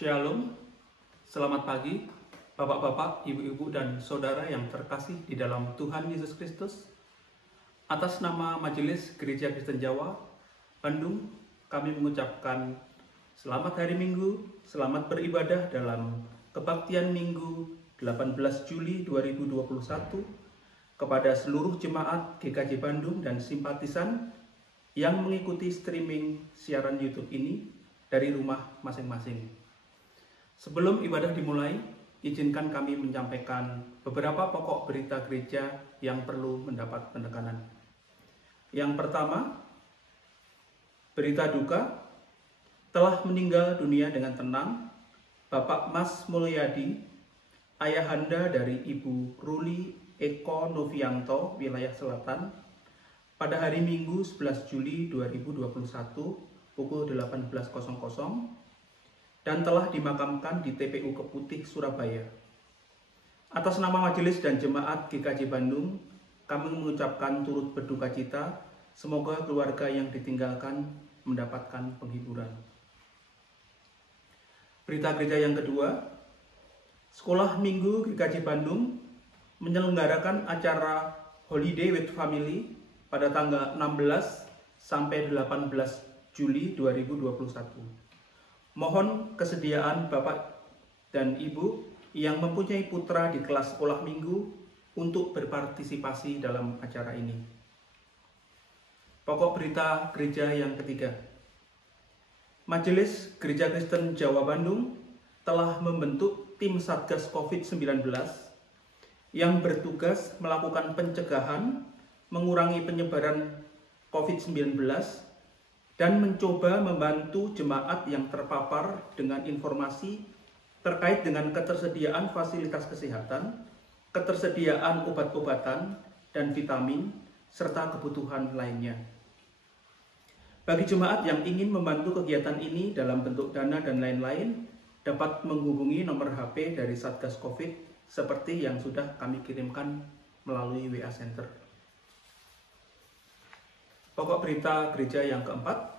Shalom, selamat pagi Bapak-bapak, Ibu-ibu, dan saudara yang terkasih di dalam Tuhan Yesus Kristus. Atas nama Majelis Gereja Kristen Jawa, Bandung, kami mengucapkan selamat hari Minggu, selamat beribadah dalam kebaktian Minggu 18 Juli 2021 kepada seluruh jemaat GKJ Bandung dan simpatisan yang mengikuti streaming siaran YouTube ini dari rumah masing-masing. Sebelum ibadah dimulai, izinkan kami menyampaikan beberapa pokok berita gereja yang perlu mendapat penekanan. Yang pertama, berita duka, telah meninggal dunia dengan tenang Bapak Mas Mulyadi, ayahanda dari Ibu Ruli Eko Novianto, wilayah Selatan, pada hari Minggu 11 Juli 2021 pukul 18.00 dan telah dimakamkan di TPU Keputih, Surabaya. Atas nama Majelis dan Jemaat GKJ Bandung, kami mengucapkan turut berduka cita, semoga keluarga yang ditinggalkan mendapatkan penghiburan. Berita gereja yang kedua, Sekolah Minggu GKJ Bandung menyelenggarakan acara Holiday with Family pada tanggal 16 sampai 18 Juli 2021. Mohon kesediaan Bapak dan Ibu yang mempunyai putra di kelas sekolah minggu untuk berpartisipasi dalam acara ini. Pokok berita gereja yang ketiga. Majelis Gereja Kristen Jawa Bandung telah membentuk tim Satgas COVID-19 yang bertugas melakukan pencegahan, mengurangi penyebaran COVID-19, dan mencoba membantu jemaat yang terpapar dengan informasi terkait dengan ketersediaan fasilitas kesehatan, ketersediaan obat-obatan dan vitamin, serta kebutuhan lainnya. Bagi jemaat yang ingin membantu kegiatan ini dalam bentuk dana dan lain-lain, dapat menghubungi nomor HP dari Satgas COVID seperti yang sudah kami kirimkan melalui WA Center. Pokok berita gereja yang keempat,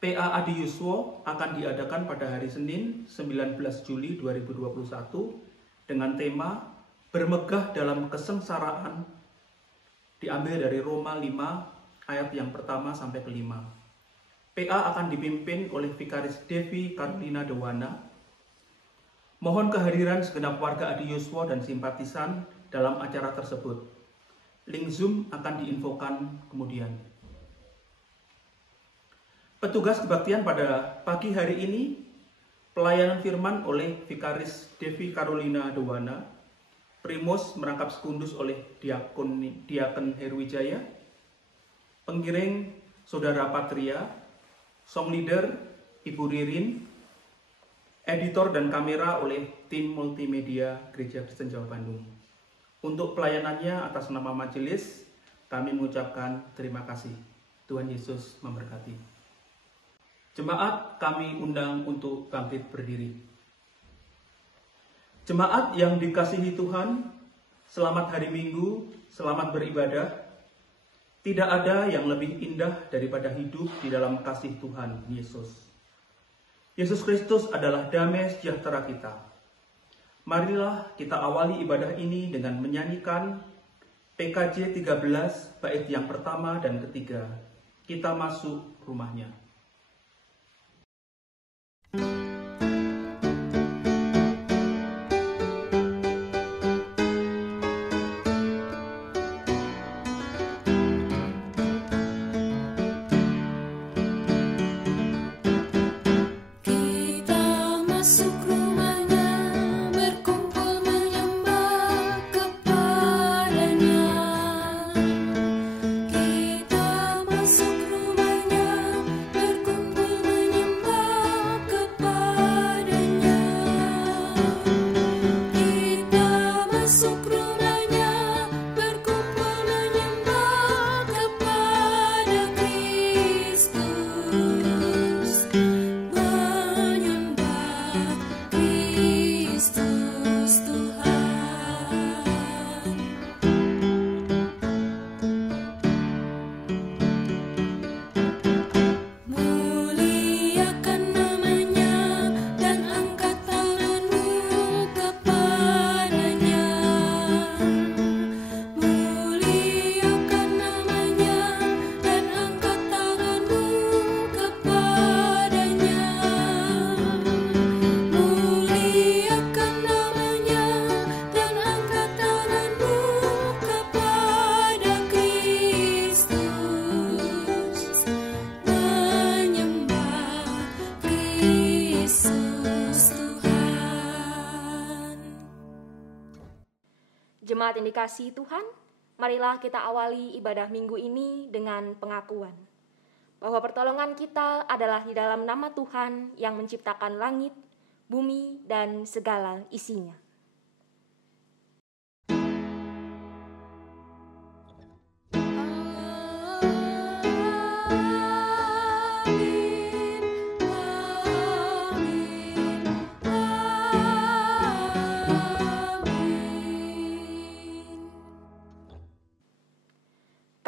PA Adi Yuswo akan diadakan pada hari Senin 19 Juli 2021 dengan tema Bermegah dalam Kesengsaraan, diambil dari Roma 5 ayat yang pertama sampai ke-5. PA akan dipimpin oleh Vikaris Devi Karolina Dewana. Mohon kehadiran segenap warga Adi Yuswo dan simpatisan dalam acara tersebut. Link Zoom akan diinfokan kemudian. Petugas kebaktian pada pagi hari ini, pelayanan firman oleh Vikaris Devi Karolina Dewana, Primus merangkap sekundus oleh Diaken Heruwijaya, pengiring Saudara Patria, song leader Ibu Ririn, editor dan kamera oleh tim multimedia Gereja Kristen Jawa Bandung. Untuk pelayanannya atas nama majelis, kami mengucapkan terima kasih. Tuhan Yesus memberkati. Jemaat kami undang untuk bangkit berdiri. Jemaat yang dikasihi Tuhan, selamat hari Minggu, selamat beribadah. Tidak ada yang lebih indah daripada hidup di dalam kasih Tuhan Yesus. Yesus Kristus adalah damai sejahtera kita. Marilah kita awali ibadah ini dengan menyanyikan PKJ 13 bait yang pertama dan ketiga. Kita masuk rumahnya. Kita masuk rumahnya, berkumpul menyembah kepadanya. Jemaat yang dikasihi Tuhan, marilah kita awali ibadah minggu ini dengan pengakuan bahwa pertolongan kita adalah di dalam nama Tuhan yang menciptakan langit, bumi, dan segala isinya.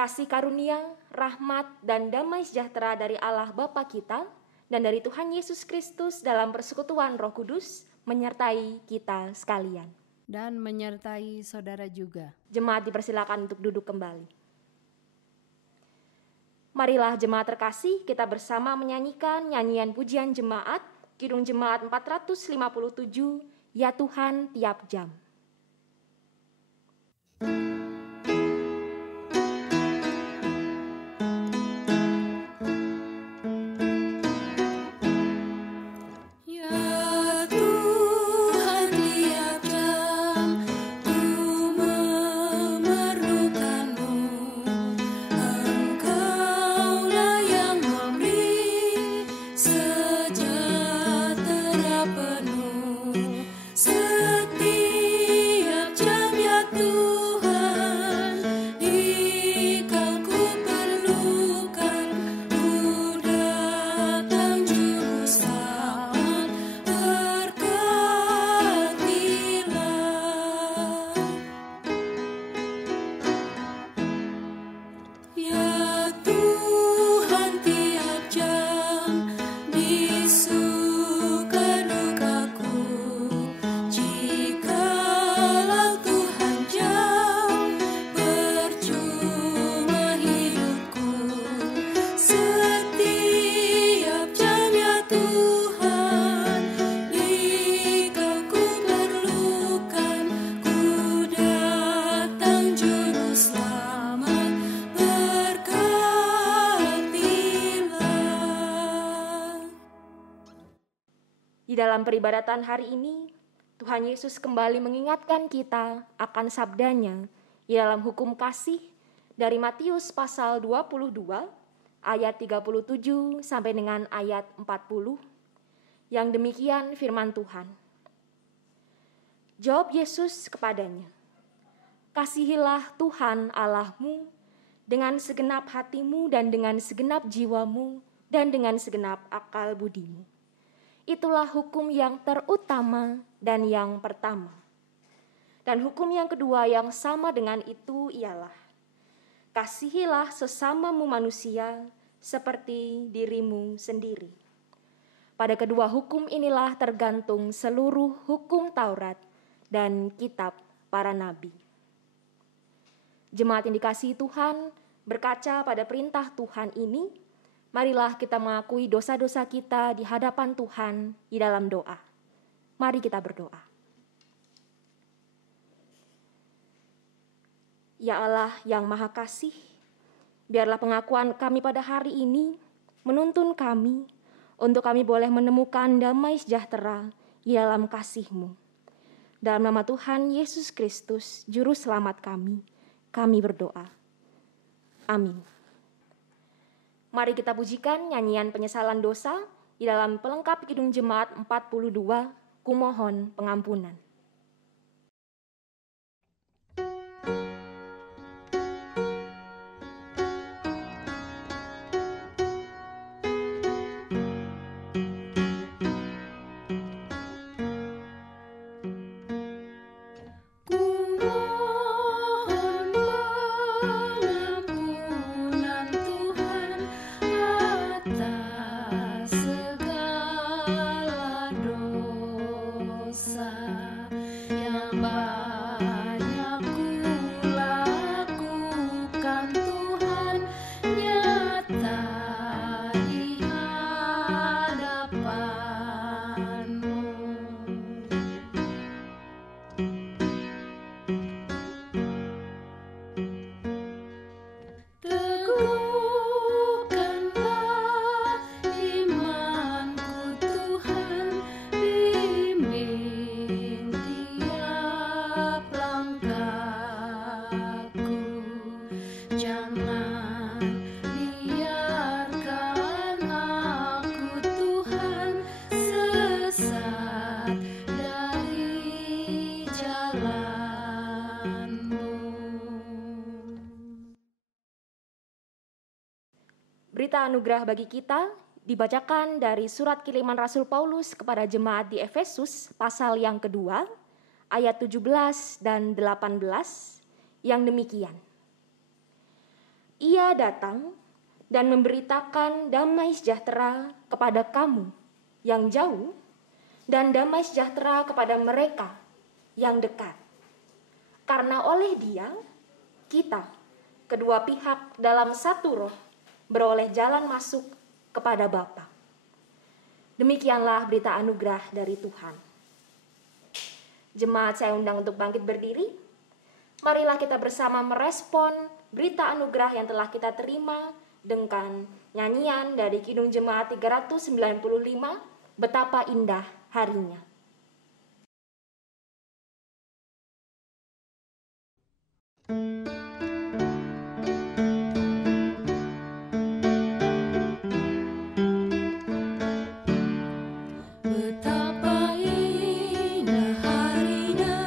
Kasih karunia, rahmat, dan damai sejahtera dari Allah Bapa kita dan dari Tuhan Yesus Kristus dalam persekutuan Roh Kudus menyertai kita sekalian. Dan menyertai saudara juga. Jemaat dipersilakan untuk duduk kembali. Marilah jemaat terkasih, kita bersama menyanyikan nyanyian pujian jemaat, Kidung Jemaat 457, Ya Tuhan Tiap Jam. Di dalam peribadatan hari ini, Tuhan Yesus kembali mengingatkan kita akan sabdanya di dalam hukum kasih dari Matius pasal 22 ayat 37 sampai dengan ayat 40. Yang demikian firman Tuhan. Jawab Yesus kepadanya, "Kasihilah Tuhan Allahmu dengan segenap hatimu dan dengan segenap jiwamu dan dengan segenap akal budimu. Itulah hukum yang terutama dan yang pertama. Dan hukum yang kedua yang sama dengan itu ialah, kasihilah sesamamu manusia seperti dirimu sendiri. Pada kedua hukum inilah tergantung seluruh hukum Taurat dan kitab para nabi." Jemaat yang dikasihi Tuhan, berkaca pada perintah Tuhan ini, marilah kita mengakui dosa-dosa kita di hadapan Tuhan di dalam doa. Mari kita berdoa. Ya Allah yang Maha Kasih, biarlah pengakuan kami pada hari ini menuntun kami untuk kami boleh menemukan damai sejahtera di dalam kasih-Mu. Dalam nama Tuhan Yesus Kristus, Juru Selamat kami berdoa. Amin. Mari kita pujikan nyanyian penyesalan dosa di dalam pelengkap Kidung Jemaat 42, Kumohon Pengampunan. Segala dosa Jangan biarkan aku Tuhan sesat dari jalan-Mu. Berita anugerah bagi kita dibacakan dari surat kiriman Rasul Paulus kepada jemaat di Efesus pasal yang kedua ayat 17 dan 18 yang demikian. Ia datang dan memberitakan damai sejahtera kepada kamu yang jauh dan damai sejahtera kepada mereka yang dekat. Karena oleh Dia, kita, kedua pihak dalam satu roh, beroleh jalan masuk kepada Bapa. Demikianlah berita anugerah dari Tuhan. Jemaat saya undang untuk bangkit berdiri. Marilah kita bersama merespon berita anugerah yang telah kita terima dengan nyanyian dari Kidung Jemaat 395, Betapa Indah Harinya. Betapa indah harinya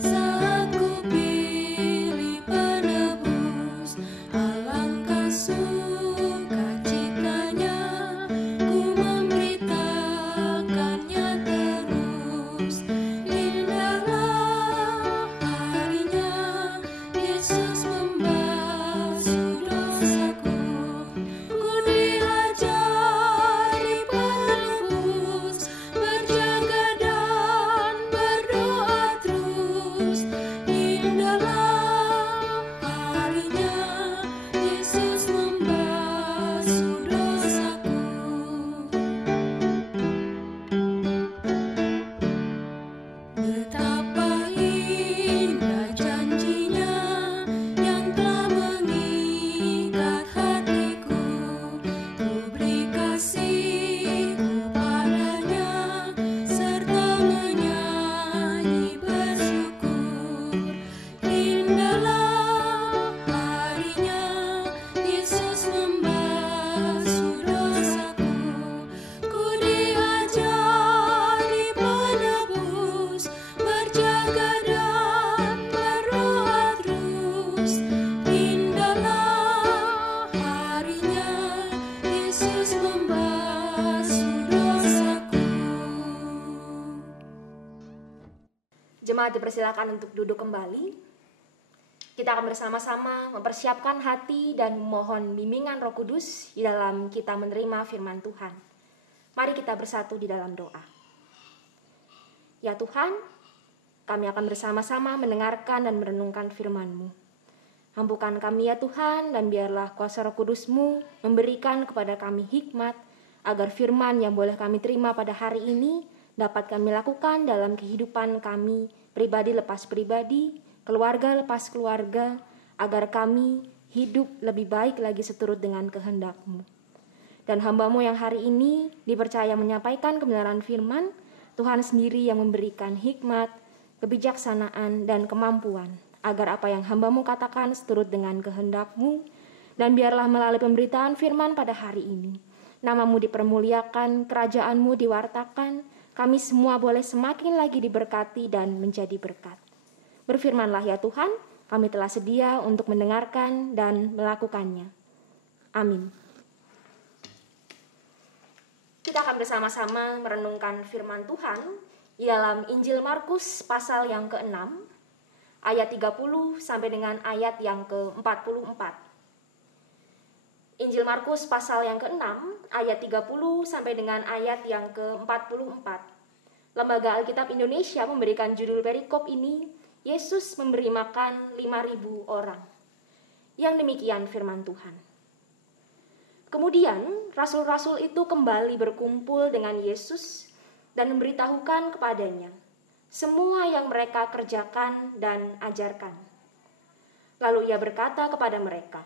saat ku pilih penebus, alangkah sukacitanya ku memberitakannya terus. Indahlah harinya Yesus membasuh dosaku, ku diajari penebus, berjaga dan berdoa terus. Indahlah harinya Yesus membasuh dosaku. Betapa indah janjinya yang telah mengikat hatiku, ku beri kasihku padanya serta menyanyi bersyukur. Indahlah harinya Yesus membasuh dosaku, ku diajari penebus, berjaga dan berdoa terus. Indahlah harinya Yesus membasuh dosaku. Jemaat dipersilakan untuk duduk kembali. Kita akan bersama-sama mempersiapkan hati dan memohon bimbingan Roh Kudus di dalam kita menerima firman Tuhan. Mari kita bersatu di dalam doa. Ya Tuhan, kami akan bersama-sama mendengarkan dan merenungkan firman-Mu. Ampunkan kami ya Tuhan, dan biarlah kuasa Roh Kudus-Mu memberikan kepada kami hikmat, agar firman yang boleh kami terima pada hari ini dapat kami lakukan dalam kehidupan kami, pribadi lepas pribadi, keluarga lepas keluarga, agar kami hidup lebih baik lagi seturut dengan kehendak-Mu. Dan hamba-Mu yang hari ini dipercaya menyampaikan kebenaran firman, Tuhan sendiri yang memberikan hikmat, kebijaksanaan, dan kemampuan, agar apa yang hamba-Mu katakan seturut dengan kehendak-Mu, dan biarlah melalui pemberitaan firman pada hari ini, nama-Mu dipermuliakan, kerajaan-Mu diwartakan, kami semua boleh semakin lagi diberkati dan menjadi berkat. Berfirmanlah ya Tuhan, kami telah sedia untuk mendengarkan dan melakukannya. Amin. Kita akan bersama-sama merenungkan firman Tuhan di dalam Injil Markus pasal yang ke-6, ayat 30 sampai dengan ayat yang ke-44. Injil Markus pasal yang ke-6, ayat 30 sampai dengan ayat yang ke-44. Lembaga Alkitab Indonesia memberikan judul perikop ini, Yesus memberi makan 5.000 orang. Yang demikian firman Tuhan. Kemudian rasul-rasul itu kembali berkumpul dengan Yesus dan memberitahukan kepadanya semua yang mereka kerjakan dan ajarkan. Lalu ia berkata kepada mereka,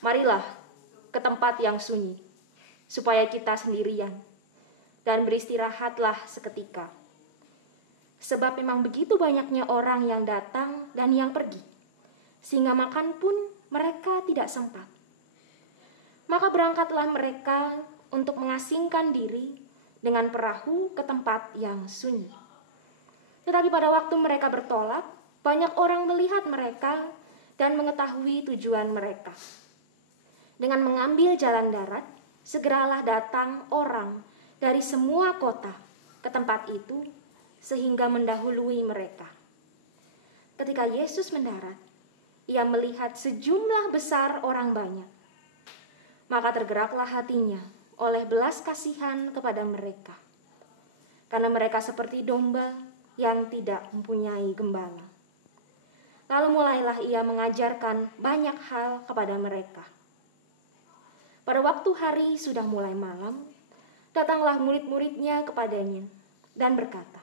"Marilah ke tempat yang sunyi, supaya kita sendirian, dan beristirahatlah seketika. Sebab memang begitu banyaknya orang yang datang dan yang pergi, sehingga makan pun mereka tidak sempat. Maka berangkatlah mereka untuk mengasingkan diri dengan perahu ke tempat yang sunyi. Tetapi pada waktu mereka bertolak, banyak orang melihat mereka dan mengetahui tujuan mereka. Dengan mengambil jalan darat, segeralah datang orang dari semua kota ke tempat itu sehingga mendahului mereka. Ketika Yesus mendarat, ia melihat sejumlah besar orang banyak. Maka tergeraklah hatinya oleh belas kasihan kepada mereka, karena mereka seperti domba yang tidak mempunyai gembala. Lalu mulailah ia mengajarkan banyak hal kepada mereka. Pada waktu hari sudah mulai malam, datanglah murid-muridnya kepadanya dan berkata,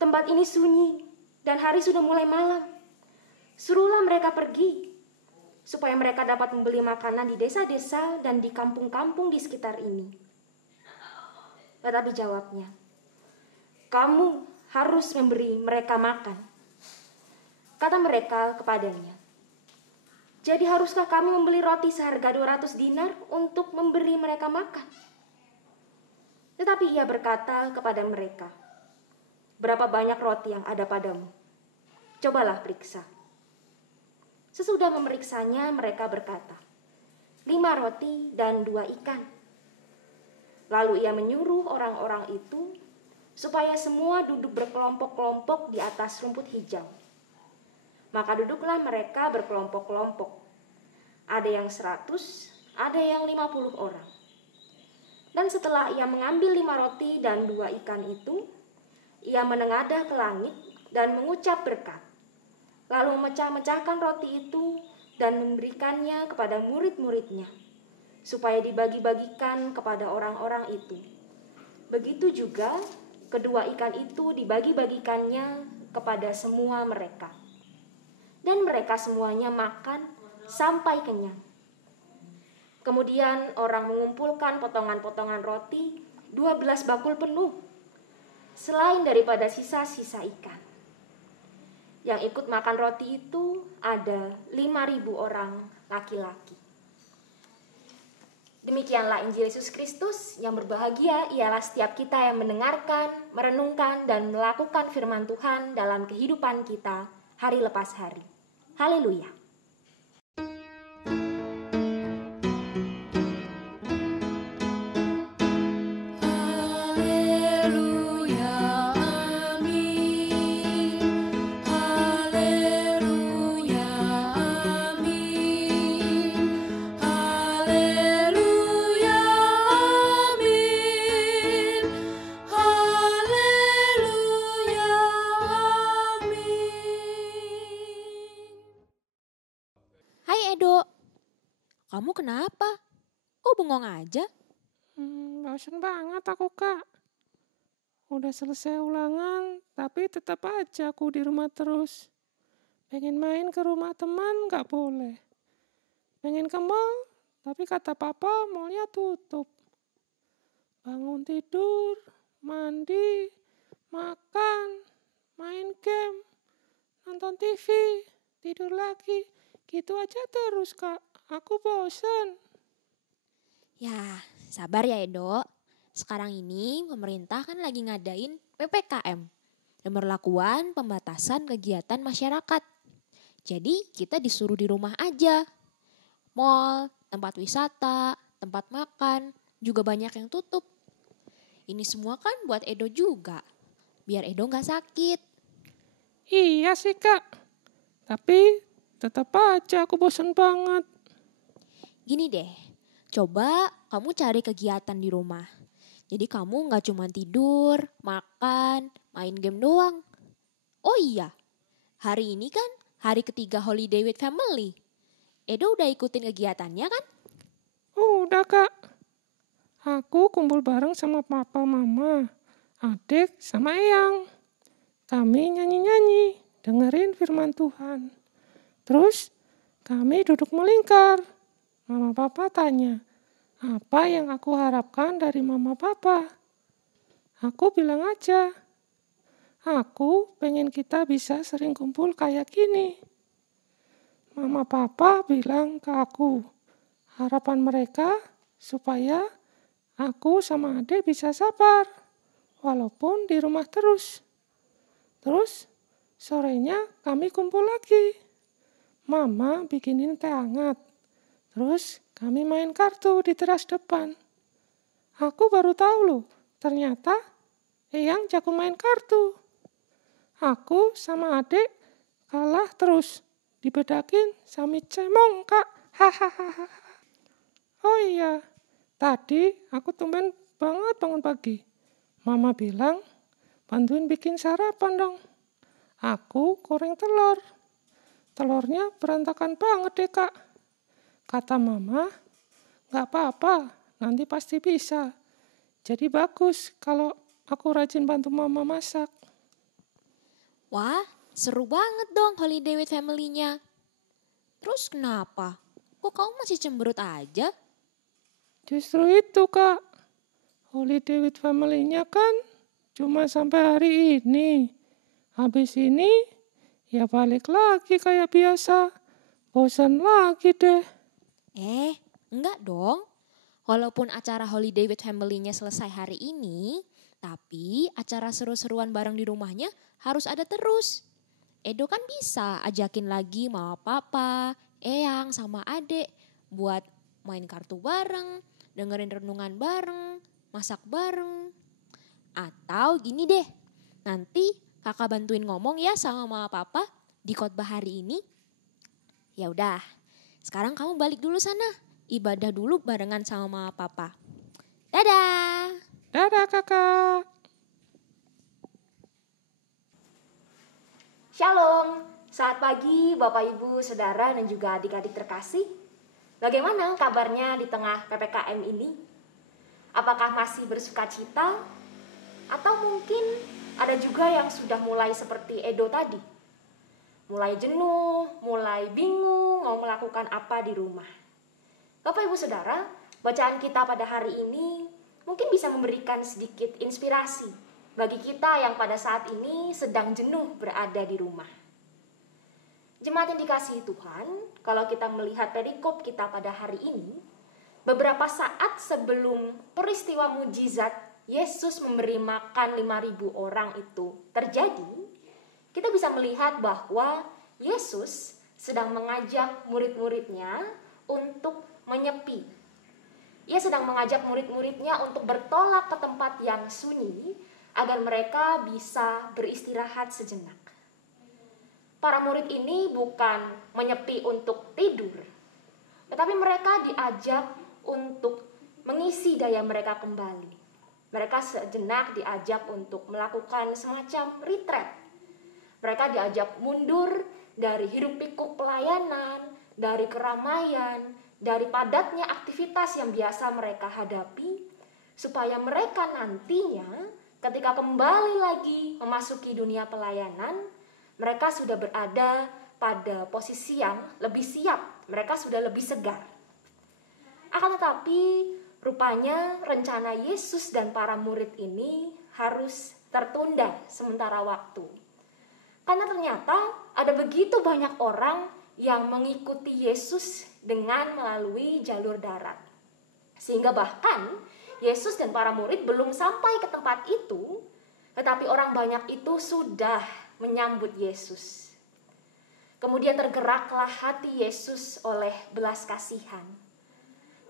"Tempat ini sunyi dan hari sudah mulai malam. Suruhlah mereka pergi, supaya mereka dapat membeli makanan di desa-desa dan di kampung-kampung di sekitar ini." Tetapi jawabnya, "Kamu harus memberi mereka makan." Kata mereka kepadanya, "Jadi haruskah kami membeli roti seharga 200 dinar untuk memberi mereka makan?" Tetapi ia berkata kepada mereka, "Berapa banyak roti yang ada padamu? Cobalah periksa." Sesudah memeriksanya, mereka berkata, 5 roti dan 2 ikan. Lalu ia menyuruh orang-orang itu supaya semua duduk berkelompok-kelompok di atas rumput hijau. Maka duduklah mereka berkelompok-kelompok. Ada yang 100, ada yang 50 orang. Dan setelah ia mengambil 5 roti dan 2 ikan itu, ia menengadah ke langit dan mengucap berkat. Lalu memecah-mecahkan roti itu dan memberikannya kepada murid-muridnya, supaya dibagi-bagikan kepada orang-orang itu. Begitu juga kedua ikan itu dibagi-bagikannya kepada semua mereka. Dan mereka semuanya makan sampai kenyang. Kemudian orang mengumpulkan potongan-potongan roti 12 bakul penuh, selain daripada sisa-sisa ikan. Yang ikut makan roti itu ada 5.000 orang laki-laki. Demikianlah Injil Yesus Kristus. Yang berbahagia ialah setiap kita yang mendengarkan, merenungkan, dan melakukan firman Tuhan dalam kehidupan kita hari lepas hari. Haleluya. Haleluya, amin. Haleluya, amin. Haleluya, amin. Haleluya, amin. Hai Edo, kamu kenapa? Kok bengong aja? Bosan banget aku, Kak. Udah selesai ulangan, tapi tetap aja aku di rumah terus. Pengen main ke rumah teman, gak boleh. Pengen ke mall, tapi kata papa mallnya tutup. Bangun tidur, mandi, makan, main game, nonton TV, tidur lagi. Gitu aja terus, Kak. Aku bosan. Ya, sabar ya Edo. Sekarang ini pemerintah kan lagi ngadain PPKM, pemberlakuan pembatasan kegiatan masyarakat. Jadi kita disuruh di rumah aja. Mall, tempat wisata, tempat makan, juga banyak yang tutup. Ini semua kan buat Edo juga, biar Edo gak sakit. Iya sih, Kak. Tapi tetap aja aku bosan banget. Gini deh, coba kamu cari kegiatan di rumah. Jadi kamu gak cuma tidur, makan, main game doang. Oh iya, hari ini kan hari ketiga holiday with family. Edo udah ikutin kegiatannya kan? Udah, Kak. Aku kumpul bareng sama papa, mama, adik, sama eyang. Kami nyanyi-nyanyi, dengerin firman Tuhan. Terus kami duduk melingkar. Mama papa tanya, apa yang aku harapkan dari mama papa? Aku bilang aja, aku pengen kita bisa sering kumpul kayak gini. Mama Papa bilang ke aku, harapan mereka supaya aku sama adik bisa sabar, walaupun di rumah terus. Terus sorenya kami kumpul lagi. Mama bikinin teh hangat. Terus kami main kartu di teras depan. Aku baru tahu loh, ternyata Eyang jago main kartu. Aku sama adik kalah terus. Dibedakin sami cemong, Kak. Hahaha. Oh iya, tadi aku tumben banget bangun pagi. Mama bilang, bantuin bikin sarapan dong. Aku goreng telur. Telurnya berantakan banget deh, Kak. Kata Mama, gak apa-apa, nanti pasti bisa. Jadi bagus kalau aku rajin bantu Mama masak. Wah, seru banget dong holiday with family-nya. Terus kenapa? Kok kamu masih cemberut aja? Justru itu, Kak. Holiday with family-nya kan cuma sampai hari ini. Habis ini ya balik lagi kayak biasa. Bosan lagi deh. Enggak dong. Walaupun acara holiday with family-nya selesai hari ini, tapi acara seru-seruan bareng di rumahnya harus ada terus. Edo kan bisa ajakin lagi mama papa, Eyang sama adek buat main kartu bareng, dengerin renungan bareng, masak bareng. Atau gini deh, nanti kakak bantuin ngomong ya sama mama papa di khotbah hari ini. Ya udah, sekarang kamu balik dulu sana, ibadah dulu barengan sama mama papa. Dadah! Dadah, Kakak. Shalom, selamat pagi Bapak Ibu, Saudara dan juga adik-adik terkasih. Bagaimana kabarnya di tengah PPKM ini? Apakah masih bersuka cita? Atau mungkin ada juga yang sudah mulai seperti Edo tadi? Mulai jenuh, mulai bingung mau melakukan apa di rumah. Bapak Ibu Saudara, bacaan kita pada hari ini mungkin bisa memberikan sedikit inspirasi bagi kita yang pada saat ini sedang jenuh berada di rumah. Jemaat yang dikasihi Tuhan, kalau kita melihat perikop kita pada hari ini, beberapa saat sebelum peristiwa mujizat Yesus memberi makan 5.000 orang itu terjadi, kita bisa melihat bahwa Yesus sedang mengajak murid-muridnya untuk menyepi. Ia sedang mengajak murid-muridnya untuk bertolak ke tempat yang sunyi, agar mereka bisa beristirahat sejenak. Para murid ini bukan menyepi untuk tidur, tetapi mereka diajak untuk mengisi daya mereka kembali. Mereka sejenak diajak untuk melakukan semacam retreat. Mereka diajak mundur dari hiruk-pikuk pelayanan, dari keramaian, dari padatnya aktivitas yang biasa mereka hadapi, supaya mereka nantinya ketika kembali lagi memasuki dunia pelayanan, mereka sudah berada pada posisi yang lebih siap, mereka sudah lebih segar. Akan tetapi, rupanya rencana Yesus dan para murid ini harus tertunda sementara waktu. Karena ternyata ada begitu banyak orang yang mengikuti Yesus dengan melalui jalur darat. Sehingga bahkan Yesus dan para murid belum sampai ke tempat itu, tetapi orang banyak itu sudah menyambut Yesus. Kemudian tergeraklah hati Yesus oleh belas kasihan.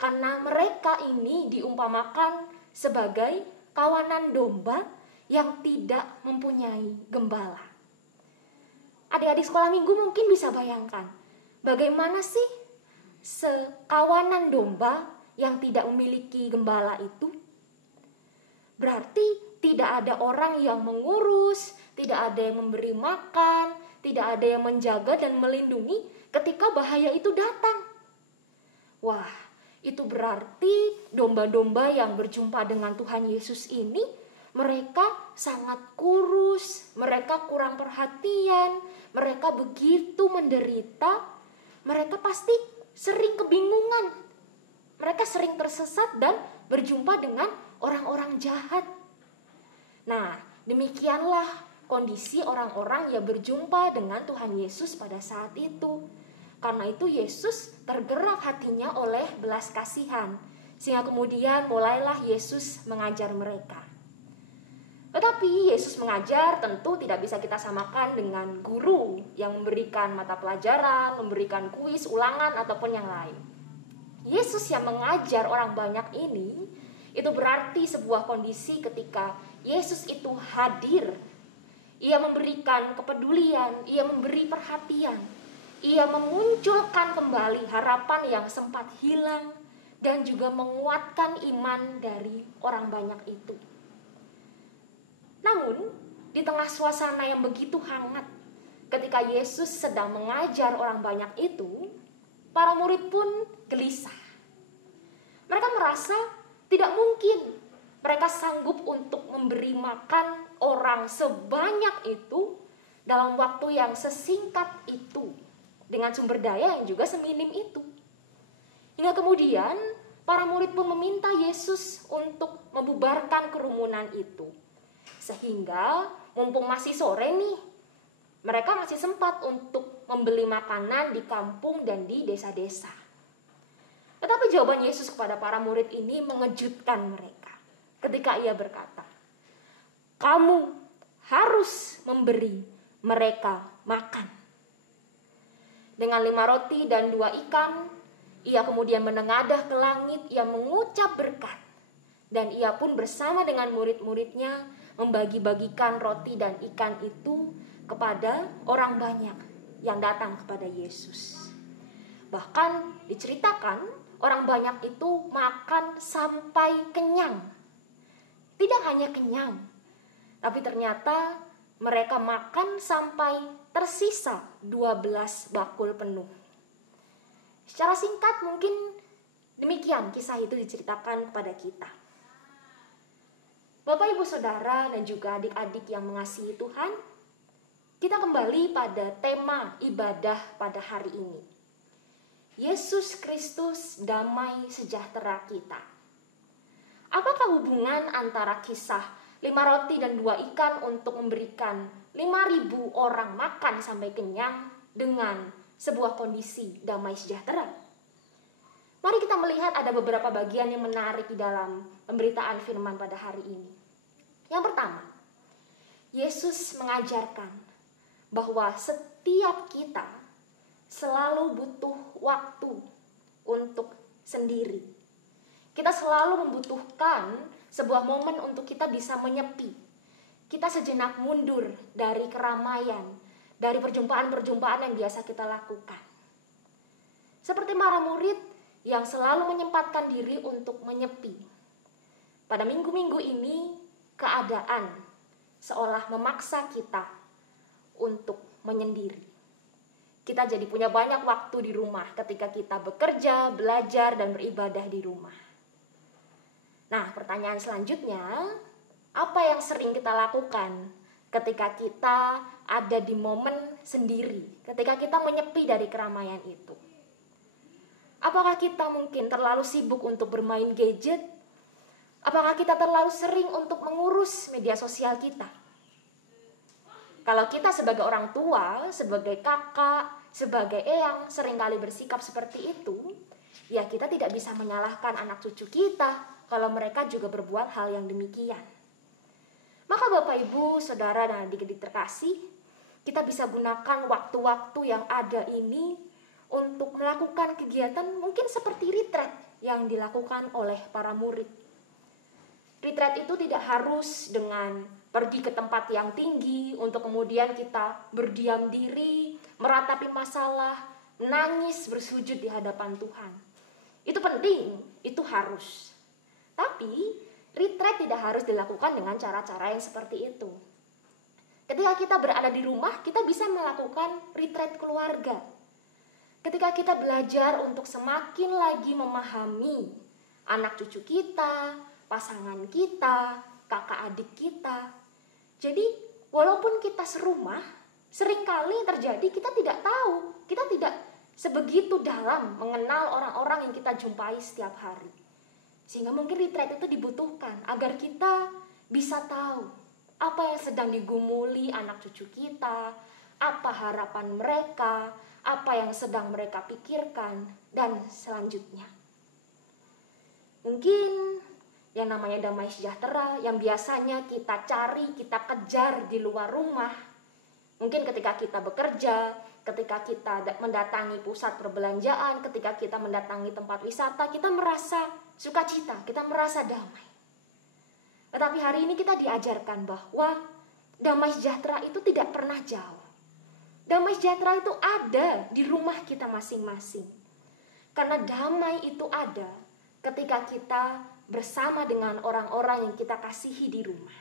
Karena mereka ini diumpamakan sebagai kawanan domba yang tidak mempunyai gembala. Adik-adik sekolah minggu mungkin bisa bayangkan, bagaimana sih sekawanan domba yang tidak memiliki gembala itu? Berarti tidak ada orang yang mengurus, tidak ada yang memberi makan, tidak ada yang menjaga dan melindungi ketika bahaya itu datang. Wah, itu berarti domba-domba yang berjumpa dengan Tuhan Yesus ini, mereka sangat kurus, mereka kurang perhatian, mereka begitu menderita, mereka pasti sering kebingungan. Mereka sering tersesat dan berjumpa dengan orang-orang jahat. Nah, demikianlah kondisi orang-orang yang berjumpa dengan Tuhan Yesus pada saat itu. Karena itu Yesus tergerak hatinya oleh belas kasihan, sehingga kemudian mulailah Yesus mengajar mereka. Tetapi Yesus mengajar tentu tidak bisa kita samakan dengan guru yang memberikan mata pelajaran, memberikan kuis, ulangan, ataupun yang lain. Yesus yang mengajar orang banyak ini, itu berarti sebuah kondisi ketika Yesus itu hadir. Ia memberikan kepedulian, ia memberi perhatian, ia memunculkan kembali harapan yang sempat hilang, dan juga menguatkan iman dari orang banyak itu. Namun, di tengah suasana yang begitu hangat, ketika Yesus sedang mengajar orang banyak itu, para murid pun gelisah. Mereka merasa tidak mungkin mereka sanggup untuk memberi makan orang sebanyak itu dalam waktu yang sesingkat itu, dengan sumber daya yang juga seminim itu. Hingga kemudian, para murid pun meminta Yesus untuk membubarkan kerumunan itu. Sehingga mumpung masih sore nih, mereka masih sempat untuk membeli makanan di kampung dan di desa-desa. Tetapi jawaban Yesus kepada para murid ini mengejutkan mereka ketika ia berkata, "Kamu harus memberi mereka makan." Dengan 5 roti dan 2 ikan, ia kemudian menengadah ke langit, ia mengucap berkat. Dan ia pun bersama dengan murid-muridnya membagi-bagikan roti dan ikan itu kepada orang banyak yang datang kepada Yesus. Bahkan diceritakan orang banyak itu makan sampai kenyang. Tidak hanya kenyang, tapi ternyata mereka makan sampai tersisa 12 bakul penuh. Secara singkat mungkin demikian kisah itu diceritakan kepada kita. Bapak, Ibu, Saudara, dan juga adik-adik yang mengasihi Tuhan, kita kembali pada tema ibadah pada hari ini. Yesus Kristus, damai sejahtera kita. Apakah hubungan antara kisah 5 roti dan 2 ikan untuk memberikan 5.000 orang makan sampai kenyang dengan sebuah kondisi damai sejahtera? Mari kita melihat ada beberapa bagian yang menarik di dalam pemberitaan firman pada hari ini. Yang pertama, Yesus mengajarkan bahwa setiap kita selalu butuh waktu untuk sendiri. Kita selalu membutuhkan sebuah momen untuk kita bisa menyepi. Kita sejenak mundur dari keramaian, dari perjumpaan-perjumpaan yang biasa kita lakukan. Seperti para murid yang selalu menyempatkan diri untuk menyepi. Pada minggu-minggu ini, keadaan seolah memaksa kita untuk menyendiri. Kita jadi punya banyak waktu di rumah ketika kita bekerja, belajar, dan beribadah di rumah. Nah, pertanyaan selanjutnya, apa yang sering kita lakukan ketika kita ada di momen sendiri, ketika kita menyepi dari keramaian itu? Apakah kita mungkin terlalu sibuk untuk bermain gadget? Apakah kita terlalu sering untuk mengurus media sosial kita? Kalau kita sebagai orang tua, sebagai kakak, sebagai eyang seringkali bersikap seperti itu, ya kita tidak bisa menyalahkan anak cucu kita kalau mereka juga berbuat hal yang demikian. Maka Bapak, Ibu, Saudara, dan adik-adik terkasih, kita bisa gunakan waktu-waktu yang ada ini untuk melakukan kegiatan mungkin seperti retreat yang dilakukan oleh para murid. Retreat itu tidak harus dengan pergi ke tempat yang tinggi untuk kemudian kita berdiam diri, meratapi masalah, menangis, bersujud di hadapan Tuhan. Itu penting, itu harus. Tapi retreat tidak harus dilakukan dengan cara-cara yang seperti itu. Ketika kita berada di rumah, kita bisa melakukan retreat keluarga. Ketika kita belajar untuk semakin lagi memahami anak cucu kita, pasangan kita, kakak adik kita. Jadi, walaupun kita serumah, seringkali terjadi kita tidak tahu, kita tidak sebegitu dalam mengenal orang-orang yang kita jumpai setiap hari. Sehingga mungkin retreat itu dibutuhkan agar kita bisa tahu apa yang sedang digumuli anak cucu kita, apa harapan mereka, apa yang sedang mereka pikirkan, dan selanjutnya. Mungkin yang namanya damai sejahtera yang biasanya kita cari, kita kejar di luar rumah. Mungkin ketika kita bekerja, ketika kita mendatangi pusat perbelanjaan, ketika kita mendatangi tempat wisata, kita merasa sukacita, kita merasa damai. Tetapi hari ini kita diajarkan bahwa damai sejahtera itu tidak pernah jauh. Damai sejahtera itu ada di rumah kita masing-masing. Karena damai itu ada ketika kita bersama dengan orang-orang yang kita kasihi di rumah.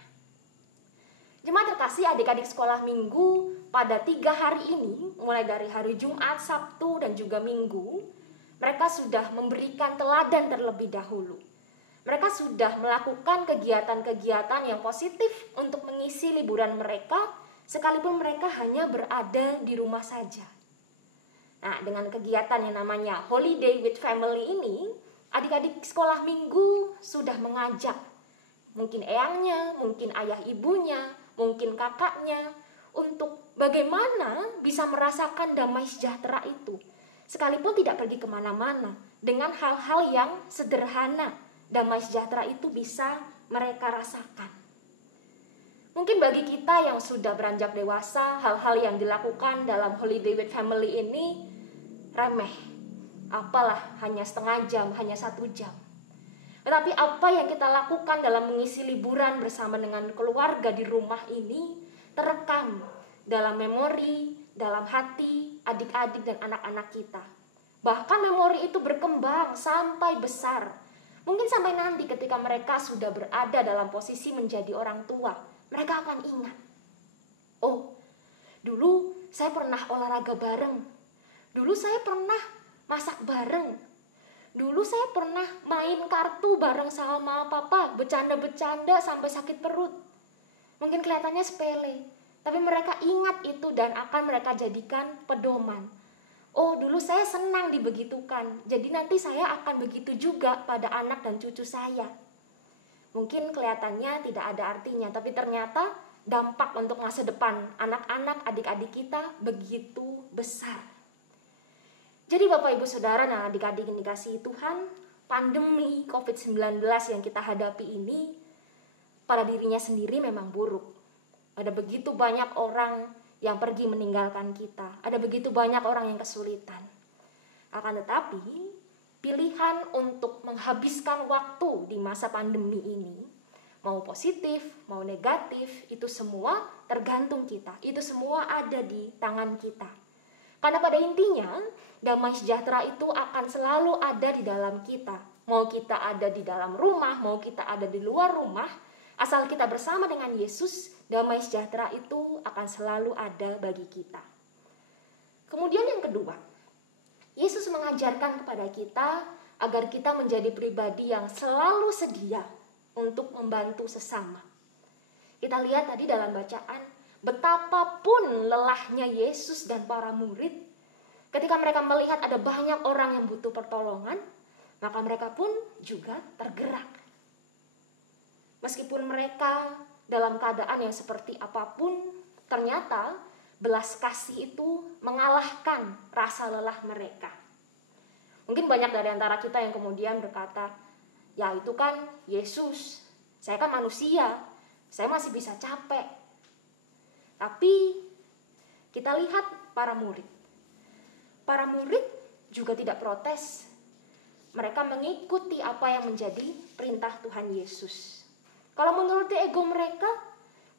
Jemaat terkasih, adik-adik sekolah minggu pada 3 hari ini, mulai dari hari Jumat, Sabtu, dan juga Minggu, mereka sudah memberikan teladan terlebih dahulu. Mereka sudah melakukan kegiatan-kegiatan yang positif untuk mengisi liburan mereka, sekalipun mereka hanya berada di rumah saja. Nah, dengan kegiatan yang namanya Holiday with Family ini, adik-adik sekolah minggu sudah mengajak mungkin eyangnya, mungkin ayah ibunya, mungkin kakaknya, untuk bagaimana bisa merasakan damai sejahtera itu. Sekalipun tidak pergi kemana-mana, dengan hal-hal yang sederhana, damai sejahtera itu bisa mereka rasakan. Mungkin bagi kita yang sudah beranjak dewasa, hal-hal yang dilakukan dalam Holiday with Family ini remeh. Apalah, hanya setengah jam, hanya 1 jam. Tetapi apa yang kita lakukan dalam mengisi liburan bersama dengan keluarga di rumah ini terekam dalam memori, dalam hati adik-adik dan anak-anak kita. Bahkan memori itu berkembang sampai besar. Mungkin sampai nanti ketika mereka sudah berada dalam posisi menjadi orang tua, mereka akan ingat. Oh, dulu saya pernah olahraga bareng. Dulu saya pernah masak bareng. Dulu saya pernah main kartu bareng sama mama papa, bercanda-bercanda sampai sakit perut. Mungkin kelihatannya sepele, tapi mereka ingat itu dan akan mereka jadikan pedoman. Oh, dulu saya senang dibegitukan, jadi nanti saya akan begitu juga pada anak dan cucu saya. Mungkin kelihatannya tidak ada artinya, tapi ternyata dampak untuk masa depan anak-anak, adik-adik kita begitu besar. Jadi Bapak Ibu Saudara dan adik-adik yang dikasihi Tuhan, pandemi COVID-19 yang kita hadapi ini pada dirinya sendiri memang buruk. Ada begitu banyak orang yang pergi meninggalkan kita. Ada begitu banyak orang yang kesulitan. Akan tetapi, pilihan untuk menghabiskan waktu di masa pandemi ini, mau positif, mau negatif, itu semua tergantung kita. Itu semua ada di tangan kita. Karena pada intinya, damai sejahtera itu akan selalu ada di dalam kita. Mau kita ada di dalam rumah, mau kita ada di luar rumah, asal kita bersama dengan Yesus, damai sejahtera itu akan selalu ada bagi kita. Kemudian yang kedua, Yesus mengajarkan kepada kita agar kita menjadi pribadi yang selalu sedia untuk membantu sesama. Kita lihat tadi dalam bacaan, betapapun lelahnya Yesus dan para murid, ketika mereka melihat ada banyak orang yang butuh pertolongan, maka mereka pun juga tergerak. Meskipun mereka dalam keadaan yang seperti apapun, ternyata belas kasih itu mengalahkan rasa lelah mereka. Mungkin banyak dari antara kita yang kemudian berkata, ya itu kan Yesus, saya kan manusia, saya masih bisa capek. Tapi kita lihat para murid. Para murid juga tidak protes. Mereka mengikuti apa yang menjadi perintah Tuhan Yesus. Kalau menuruti ego mereka,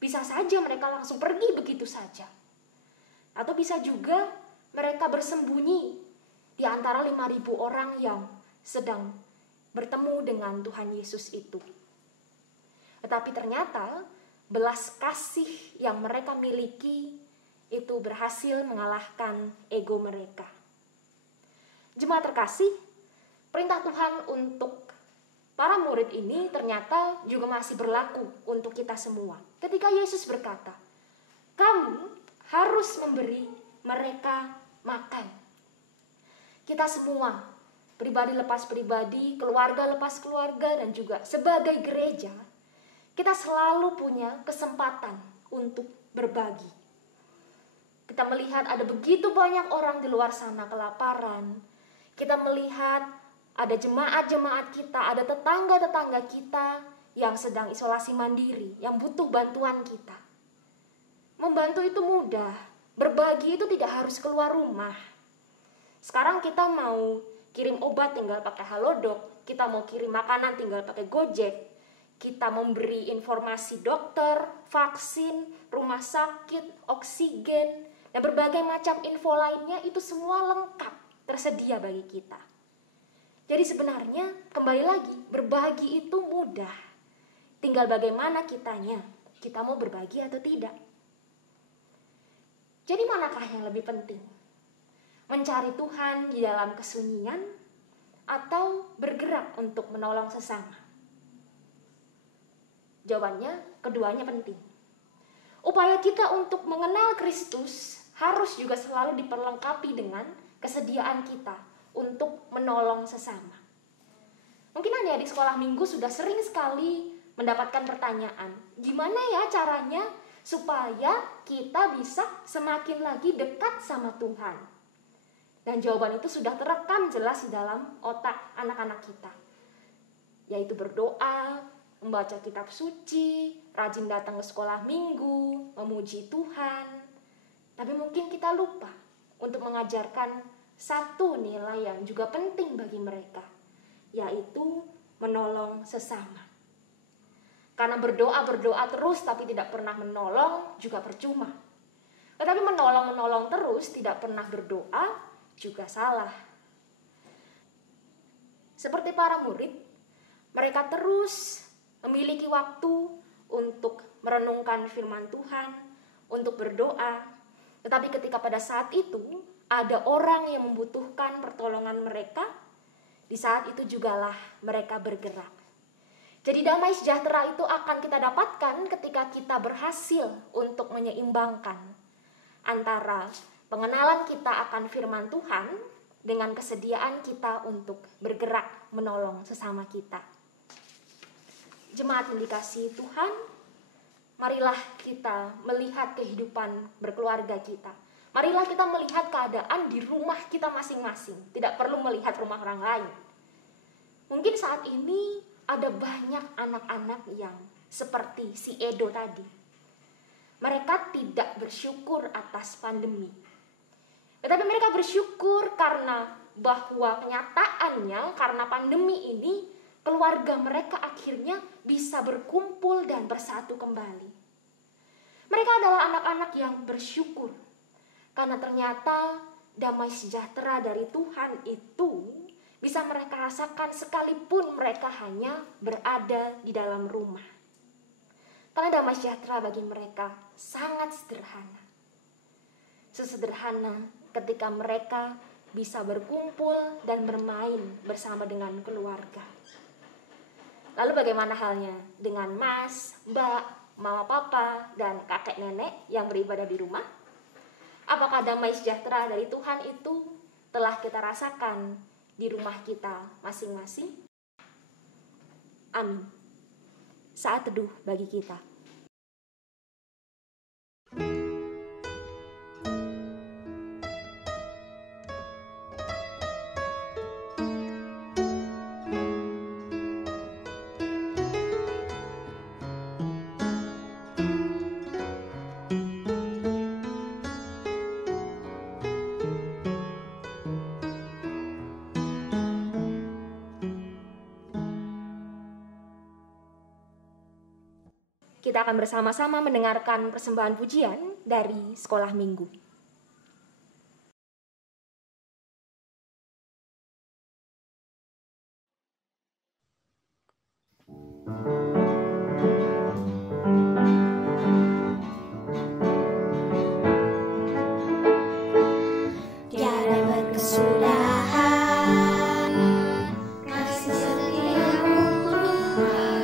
bisa saja mereka langsung pergi begitu saja. Atau bisa juga mereka bersembunyi di antara 5.000 orang yang sedang bertemu dengan Tuhan Yesus itu. Tetapi ternyata belas kasih yang mereka miliki itu berhasil mengalahkan ego mereka. Jemaat terkasih, perintah Tuhan untuk para murid ini ternyata juga masih berlaku untuk kita semua. Ketika Yesus berkata, kamu harus memberi mereka makan. Kita semua, pribadi lepas pribadi, keluarga lepas keluarga, dan juga sebagai gereja, kita selalu punya kesempatan untuk berbagi. Kita melihat ada begitu banyak orang di luar sana kelaparan. Kita melihat ada jemaat-jemaat kita, ada tetangga-tetangga kita yang sedang isolasi mandiri, yang butuh bantuan kita. Membantu itu mudah, berbagi itu tidak harus keluar rumah. Sekarang kita mau kirim obat tinggal pakai Halodoc, kita mau kirim makanan tinggal pakai Gojek, kita memberi informasi dokter, vaksin, rumah sakit, oksigen, dan berbagai macam info lainnya itu semua lengkap tersedia bagi kita. Jadi sebenarnya kembali lagi, berbagi itu mudah. Tinggal bagaimana kitanya, kita mau berbagi atau tidak. Jadi manakah yang lebih penting? Mencari Tuhan di dalam kesunyian atau bergerak untuk menolong sesama? Jawabannya, keduanya penting. Upaya kita untuk mengenal Kristus harus juga selalu diperlengkapi dengan kesediaan kita untuk menolong sesama. Mungkin Anda di sekolah minggu sudah sering sekali mendapatkan pertanyaan, gimana ya caranya supaya kita bisa semakin lagi dekat sama Tuhan? Dan jawaban itu sudah terekam jelas di dalam otak anak-anak kita, yaitu berdoa, membaca kitab suci, rajin datang ke sekolah minggu, memuji Tuhan. Tapi mungkin kita lupa untuk mengajarkan satu nilai yang juga penting bagi mereka, yaitu menolong sesama. Karena berdoa terus tapi tidak pernah menolong juga percuma. Tetapi menolong terus tidak pernah berdoa juga salah. Seperti para murid, mereka terus memiliki waktu untuk merenungkan firman Tuhan, untuk berdoa. Tetapi ketika pada saat itu ada orang yang membutuhkan pertolongan mereka, di saat itu jugalah mereka bergerak. Jadi damai sejahtera itu akan kita dapatkan ketika kita berhasil untuk menyeimbangkan antara pengenalan kita akan firman Tuhan dengan kesediaan kita untuk bergerak menolong sesama kita. Jemaat yang dikasihi Tuhan, marilah kita melihat kehidupan berkeluarga kita. Marilah kita melihat keadaan di rumah kita masing-masing. Tidak perlu melihat rumah orang lain. Mungkin saat ini ada banyak anak-anak yang seperti si Edo tadi. Mereka tidak bersyukur atas pandemi. Tetapi mereka bersyukur karena bahwa kenyataannya karena pandemi ini keluarga mereka akhirnya bisa berkumpul dan bersatu kembali. Mereka adalah anak-anak yang bersyukur karena ternyata damai sejahtera dari Tuhan itu bisa mereka rasakan sekalipun mereka hanya berada di dalam rumah. Karena damai sejahtera bagi mereka sangat sederhana. Sesederhana ketika mereka bisa berkumpul dan bermain bersama dengan keluarga. Lalu bagaimana halnya dengan Mas, Mbak, Mama, Papa, dan kakek nenek yang beribadah di rumah? Apakah damai sejahtera dari Tuhan itu telah kita rasakan di rumah kita masing-masing? Amin. Saat teduh bagi kita. Kita akan bersama-sama mendengarkan persembahan pujian dari sekolah minggu. Tiada berkesudahan kasih setiamu Tuhan,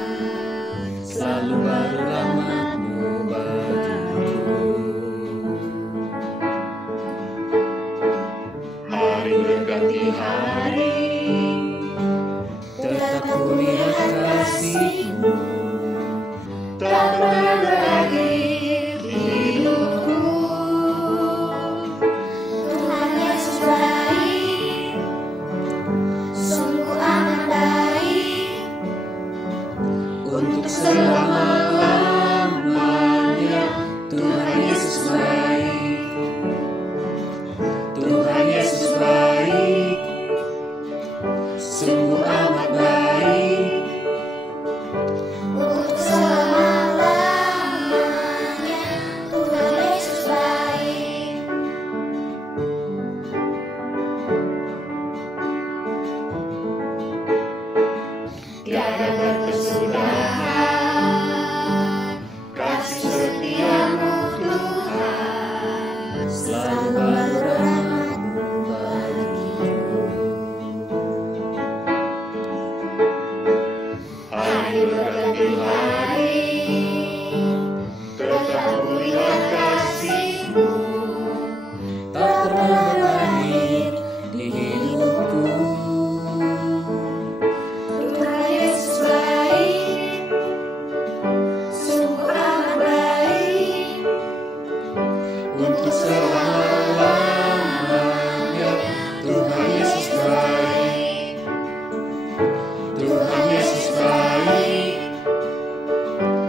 selalu baru rahmat-Mu bagiku. sungguh amat baik. Untuk selama-lamanya Tuhan Yesus baik. Tiada berkesudahan kasih setiamu Tuhan, selalu baru rahmat-Mu bagiku. Hari berganti hari, tetap kulihat kasih-Mu, tak pernah berakhir di hidupku. Tuhan Yesus baik, sungguh amat baik. Untuk selama-lamanya Tuhan Yesus baik. Tuhan Yesus baik,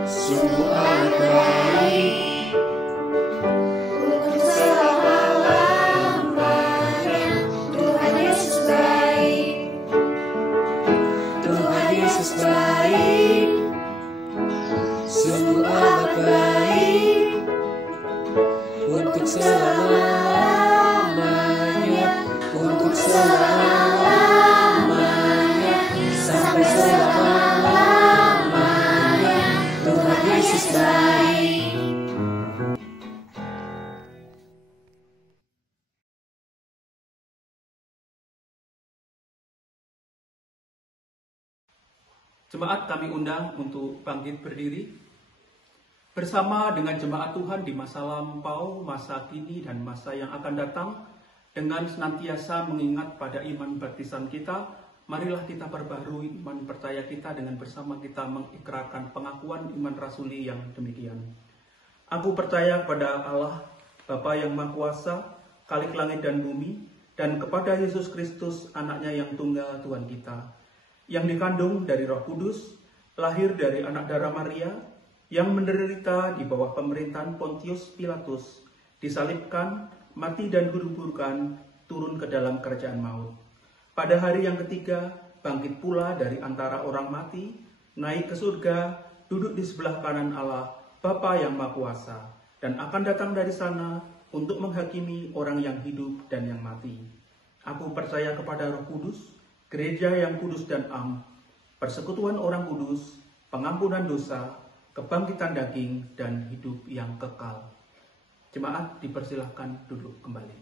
sungguh amat baik. Untuk selama-lamanya Tuhan Yesus baik. Tuhan Yesus baik, sungguh amat baik. Untuk selama-lamanya, untuk selama-lamanya, sampai selama-lamanya Tuhan Yesus baik. Jemaat kami undang untuk bangkit berdiri bersama dengan jemaat Tuhan di masa lampau, masa kini, dan masa yang akan datang. Dengan senantiasa mengingat pada iman baptisan kita, marilah kita perbarui iman percaya kita dengan bersama kita mengikrarkan pengakuan iman rasuli yang demikian. Aku percaya kepada Allah, Bapa yang Maha Kuasa, Khalik langit dan bumi, dan kepada Yesus Kristus, anaknya yang tunggal Tuhan kita, yang dikandung dari Roh Kudus, lahir dari anak darah Maria, yang menderita di bawah pemerintahan Pontius Pilatus, disalibkan, mati dan dikuburkan, turun ke dalam kerajaan maut. Pada hari yang ketiga, bangkit pula dari antara orang mati, naik ke surga, duduk di sebelah kanan Allah, Bapa yang Maha Kuasa, dan akan datang dari sana untuk menghakimi orang yang hidup dan yang mati. Aku percaya kepada Roh Kudus, gereja yang kudus dan am, persekutuan orang kudus, pengampunan dosa, kebangkitan daging, dan hidup yang kekal. Jemaat dipersilahkan duduk kembali.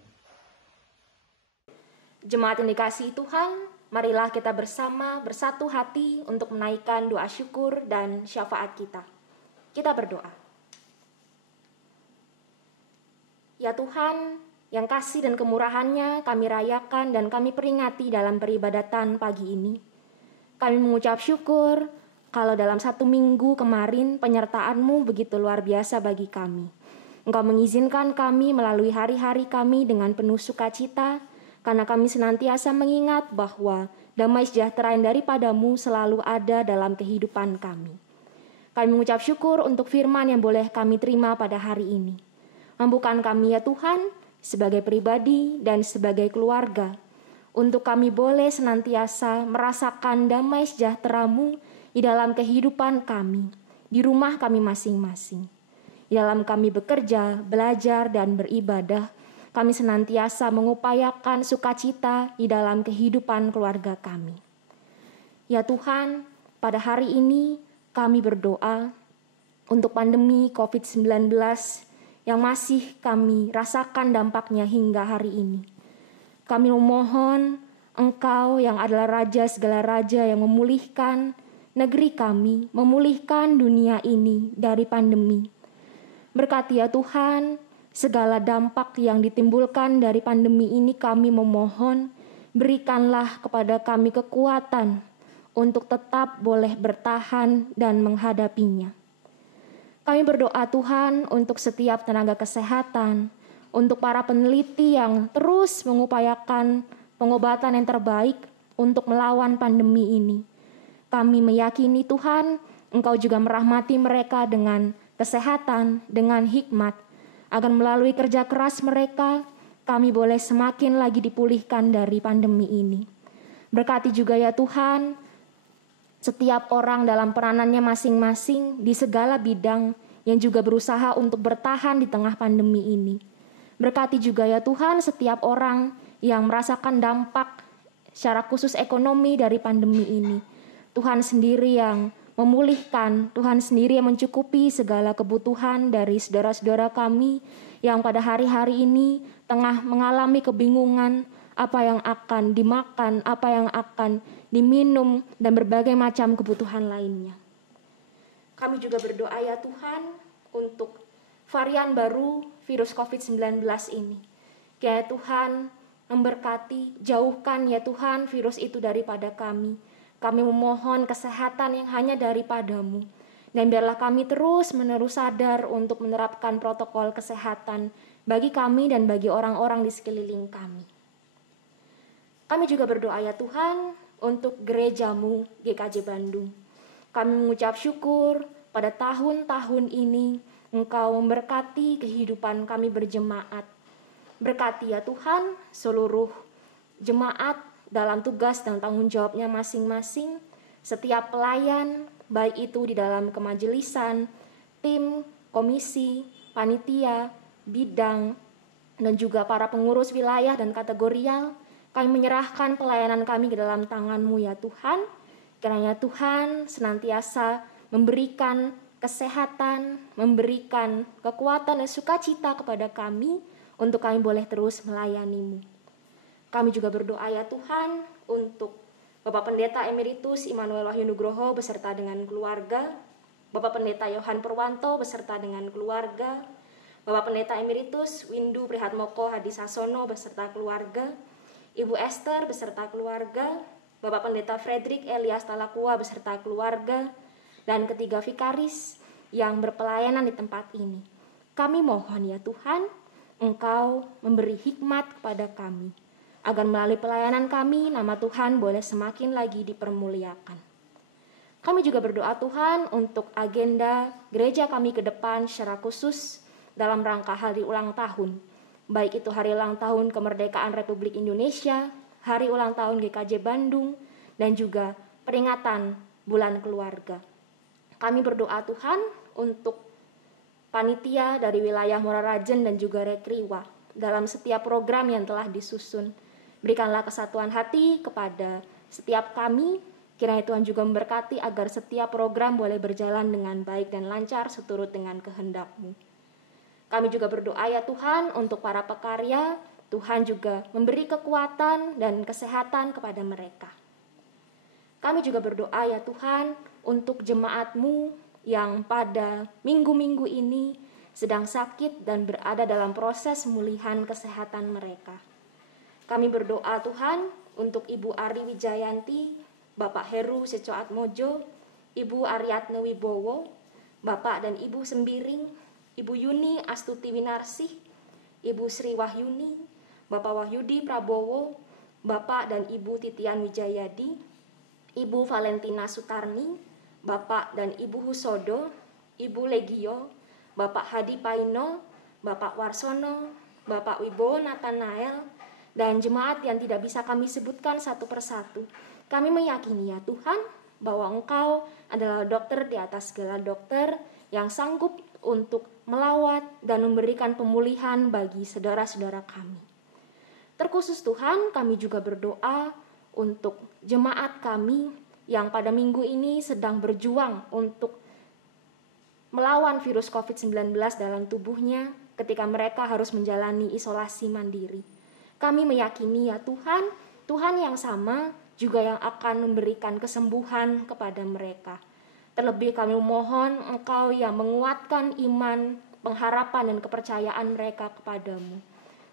Jemaat yang dikasihi Tuhan, marilah kita bersama bersatu hati untuk menaikkan doa syukur dan syafaat kita. Kita berdoa. Ya Tuhan, yang kasih dan kemurahan-Nya kami rayakan dan kami peringati dalam peribadatan pagi ini. Kami mengucap syukur kalau dalam 1 minggu kemarin penyertaan-Mu begitu luar biasa bagi kami. Engkau mengizinkan kami melalui hari-hari kami dengan penuh sukacita, karena kami senantiasa mengingat bahwa damai sejahtera yang daripada-Mu selalu ada dalam kehidupan kami. Kami mengucap syukur untuk firman yang boleh kami terima pada hari ini. Mampukan kami ya Tuhan, sebagai pribadi dan sebagai keluarga, untuk kami boleh senantiasa merasakan damai sejahtera-Mu di dalam kehidupan kami, di rumah kami masing-masing. Di dalam kami bekerja, belajar, dan beribadah, kami senantiasa mengupayakan sukacita di dalam kehidupan keluarga kami. Ya Tuhan, pada hari ini kami berdoa untuk pandemi COVID-19 yang masih kami rasakan dampaknya hingga hari ini. Kami memohon Engkau yang adalah Raja segala Raja yang memulihkan negeri kami, memulihkan dunia ini dari pandemi. Berkati ya Tuhan, segala dampak yang ditimbulkan dari pandemi ini kami memohon, berikanlah kepada kami kekuatan untuk tetap boleh bertahan dan menghadapinya. Kami berdoa Tuhan untuk setiap tenaga kesehatan, untuk para peneliti yang terus mengupayakan pengobatan yang terbaik untuk melawan pandemi ini. Kami meyakini Tuhan, Engkau juga merahmati mereka dengan kesehatan, dengan hikmat, agar melalui kerja keras mereka, kami boleh semakin lagi dipulihkan dari pandemi ini. Berkati juga ya Tuhan, setiap orang dalam peranannya masing-masing di segala bidang yang juga berusaha untuk bertahan di tengah pandemi ini. Berkati juga ya Tuhan setiap orang yang merasakan dampak secara khusus ekonomi dari pandemi ini. Tuhan sendiri yang memulihkan, Tuhan sendiri yang mencukupi segala kebutuhan dari saudara-saudara kami yang pada hari-hari ini tengah mengalami kebingungan apa yang akan dimakan, apa yang akan diminum, dan berbagai macam kebutuhan lainnya. Kami juga berdoa ya Tuhan untuk varian baru virus COVID-19 ini. Ya Tuhan, memberkati, jauhkan ya Tuhan virus itu daripada kami. Kami memohon kesehatan yang hanya daripada-Mu. Dan biarlah kami terus-menerus sadar untuk menerapkan protokol kesehatan bagi kami dan bagi orang-orang di sekeliling kami. Kami juga berdoa ya Tuhan untuk gereja-Mu GKJ Bandung. Kami mengucap syukur pada tahun-tahun ini Engkau memberkati kehidupan kami berjemaat. Berkati ya Tuhan seluruh jemaat dalam tugas dan tanggung jawabnya masing-masing, setiap pelayan, baik itu di dalam kemajelisan, tim, komisi, panitia, bidang, dan juga para pengurus wilayah dan kategorial. Kami menyerahkan pelayanan kami ke dalam tangan-Mu ya Tuhan. Kiranya Tuhan senantiasa memberikan kesehatan, memberikan kekuatan dan sukacita kepada kami untuk kami boleh terus melayani-Mu. Kami juga berdoa ya Tuhan untuk Bapak Pendeta Emeritus Immanuel Wahyu Nugroho beserta dengan keluarga, Bapak Pendeta Yohan Purwanto beserta dengan keluarga, Bapak Pendeta Emeritus Windu Prihatmoko Hadisasono beserta keluarga, Ibu Esther beserta keluarga, Bapak Pendeta Frederick Elias Talakua beserta keluarga, dan ketiga vikaris yang berpelayanan di tempat ini. Kami mohon ya Tuhan, Engkau memberi hikmat kepada kami, agar melalui pelayanan kami, nama Tuhan boleh semakin lagi dipermuliakan. Kami juga berdoa Tuhan untuk agenda gereja kami ke depan secara khusus dalam rangka hari ulang tahun. Baik itu hari ulang tahun kemerdekaan Republik Indonesia, hari ulang tahun GKJ Bandung, dan juga peringatan bulan keluarga. Kami berdoa Tuhan untuk panitia dari wilayah Muararajen dan juga Rekriwa dalam setiap program yang telah disusun. Berikanlah kesatuan hati kepada setiap kami, kiranya Tuhan juga memberkati agar setiap program boleh berjalan dengan baik dan lancar seturut dengan kehendak-Mu. Kami juga berdoa ya Tuhan untuk para pekarya, Tuhan juga memberi kekuatan dan kesehatan kepada mereka. Kami juga berdoa ya Tuhan untuk jemaat-Mu yang pada minggu-minggu ini sedang sakit dan berada dalam proses pemulihan kesehatan mereka. Kami berdoa Tuhan untuk Ibu Ari Wijayanti, Bapak Heru Secoatmojo, Ibu Ariadne Wibowo, Bapak dan Ibu Sembiring, Ibu Yuni Astuti Winarsih, Ibu Sri Wahyuni, Bapak Wahyudi Prabowo, Bapak dan Ibu Titian Wijayadi, Ibu Valentina Sutarni, Bapak dan Ibu Husodo, Ibu Legio, Bapak Hadi Paino, Bapak Warsono, Bapak Wibowo Nathanael, dan jemaat yang tidak bisa kami sebutkan satu persatu. Kami meyakini ya Tuhan bahwa Engkau adalah dokter di atas segala dokter yang sanggup untuk melawat dan memberikan pemulihan bagi saudara-saudara kami. Terkhusus Tuhan, kami juga berdoa untuk jemaat kami yang pada minggu ini sedang berjuang untuk melawan virus COVID-19 dalam tubuhnya ketika mereka harus menjalani isolasi mandiri. Kami meyakini ya Tuhan, Tuhan yang sama juga yang akan memberikan kesembuhan kepada mereka. Terlebih kami mohon Engkau yang menguatkan iman, pengharapan dan kepercayaan mereka kepadamu.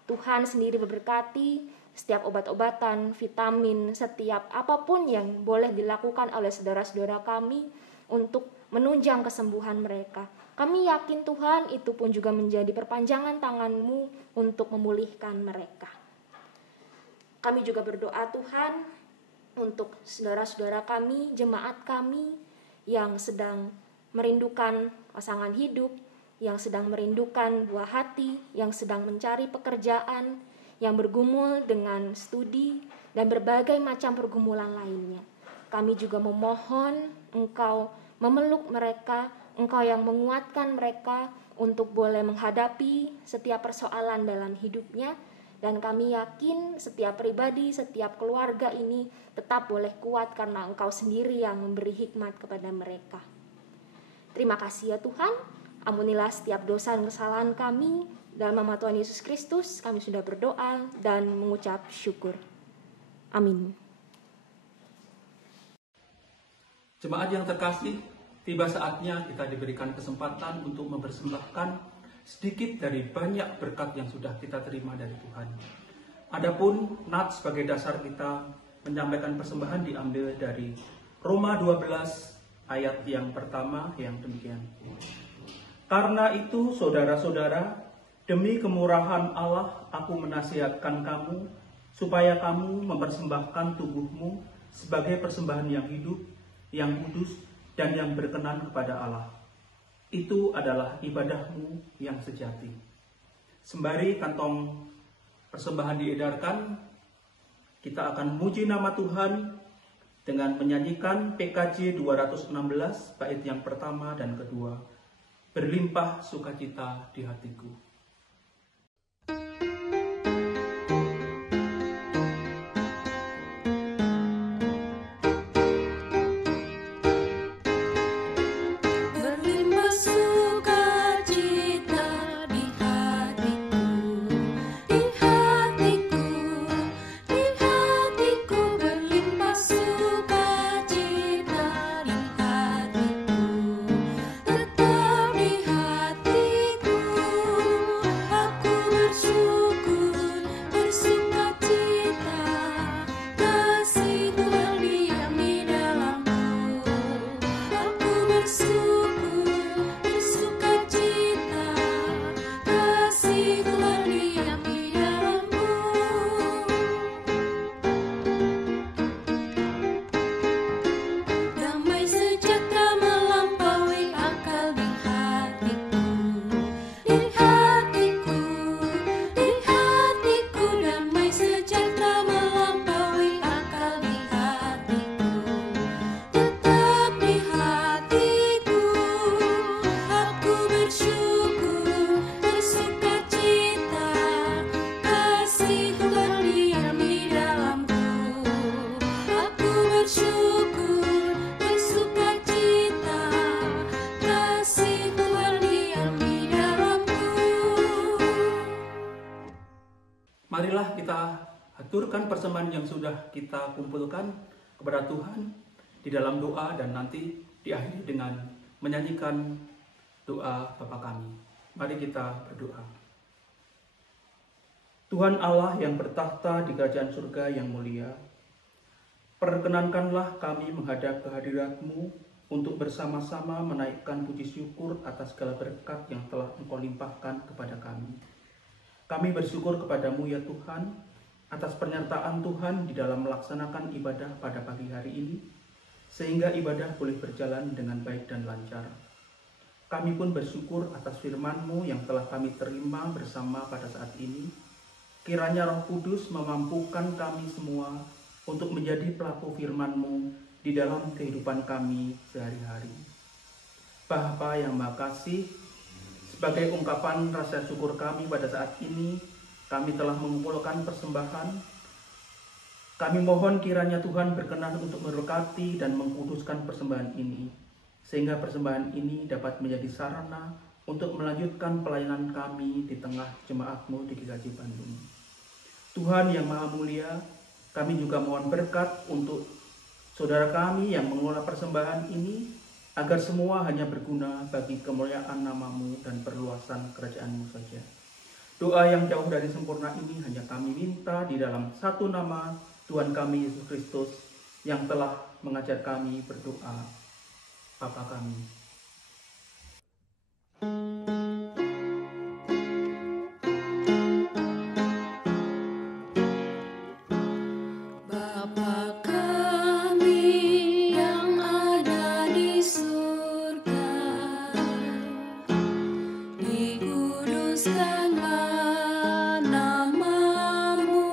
Tuhan sendiri memberkati setiap obat-obatan, vitamin, setiap apapun yang boleh dilakukan oleh saudara-saudara kami untuk menunjang kesembuhan mereka. Kami yakin Tuhan itu pun juga menjadi perpanjangan tangan-Mu untuk memulihkan mereka. Kami juga berdoa Tuhan untuk saudara-saudara kami, jemaat kami yang sedang merindukan pasangan hidup, yang sedang merindukan buah hati, yang sedang mencari pekerjaan, yang bergumul dengan studi, dan berbagai macam pergumulan lainnya. Kami juga memohon Engkau memeluk mereka, Engkau yang menguatkan mereka untuk boleh menghadapi setiap persoalan dalam hidupnya. Dan kami yakin setiap pribadi, setiap keluarga ini tetap boleh kuat karena Engkau sendiri yang memberi hikmat kepada mereka. Terima kasih ya Tuhan, ampunilah setiap dosa dan kesalahan kami. Dalam nama Tuhan Yesus Kristus kami sudah berdoa dan mengucap syukur. Amin. Jemaat yang terkasih, tiba saatnya kita diberikan kesempatan untuk mempersembahkan sedikit dari banyak berkat yang sudah kita terima dari Tuhan. Adapun nats sebagai dasar kita menyampaikan persembahan diambil dari Roma 12 ayat yang pertama yang demikian. Karena itu saudara-saudara, demi kemurahan Allah aku menasihatkan kamu supaya kamu mempersembahkan tubuhmu sebagai persembahan yang hidup, yang kudus, dan yang berkenan kepada Allah. Itu adalah ibadahmu yang sejati. Sembari kantong persembahan diedarkan, kita akan memuji nama Tuhan dengan menyanyikan PKJ 216 bait yang pertama dan kedua. Berlimpah sukacita di hatiku. Marilah kita haturkan persembahan yang sudah kita kumpulkan kepada Tuhan di dalam doa dan nanti diakhiri dengan menyanyikan doa Bapa kami. Mari kita berdoa. Tuhan Allah yang bertahta di kerajaan surga yang mulia, perkenankanlah kami menghadap kehadirat-Mu untuk bersama-sama menaikkan puji syukur atas segala berkat yang telah Engkau limpahkan kepada kami. Kami bersyukur kepadamu ya Tuhan, atas pernyataan Tuhan di dalam melaksanakan ibadah pada pagi hari ini, sehingga ibadah boleh berjalan dengan baik dan lancar. Kami pun bersyukur atas firman-Mu yang telah kami terima bersama pada saat ini. Kiranya Roh Kudus memampukan kami semua untuk menjadi pelaku firman-Mu di dalam kehidupan kami sehari-hari. Bapa yang Maha Kasih, sebagai ungkapan rasa syukur kami pada saat ini, kami telah mengumpulkan persembahan. Kami mohon kiranya Tuhan berkenan untuk memberkati dan mengkuduskan persembahan ini, sehingga persembahan ini dapat menjadi sarana untuk melanjutkan pelayanan kami di tengah jemaat-Mu di GKJ Bandung. Tuhan yang Maha Mulia, kami juga mohon berkat untuk saudara kami yang mengelola persembahan ini, agar semua hanya berguna bagi kemuliaan nama-Mu dan perluasan kerajaan-Mu saja. Doa yang jauh dari sempurna ini hanya kami minta di dalam satu nama Tuhan kami Yesus Kristus yang telah mengajar kami berdoa. Bapa kami. Dikuduskanlah nama-Mu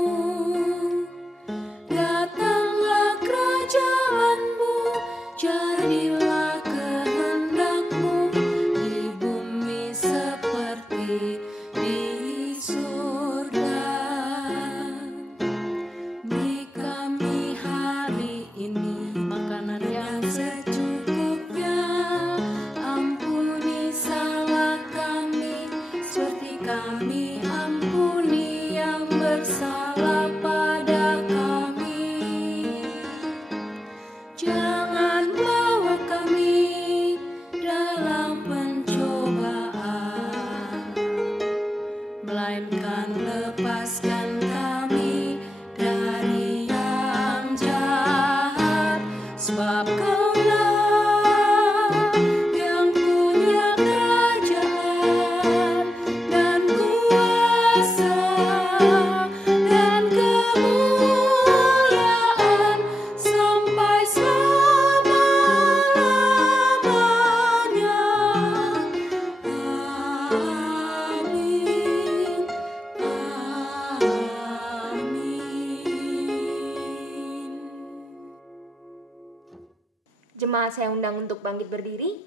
Jemaat saya undang untuk bangkit berdiri.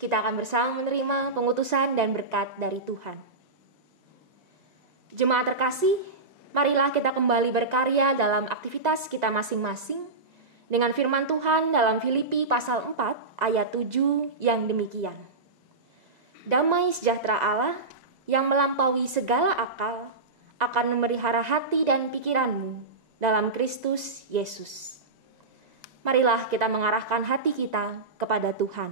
Kita akan bersama menerima pengutusan dan berkat dari Tuhan. Jemaat terkasih, marilah kita kembali berkarya dalam aktivitas kita masing-masing dengan firman Tuhan dalam Filipi pasal 4 ayat 7 yang demikian. Damai sejahtera Allah yang melampaui segala akal akan memelihara hati dan pikiranmu dalam Kristus Yesus. Marilah kita mengarahkan hati kita kepada Tuhan.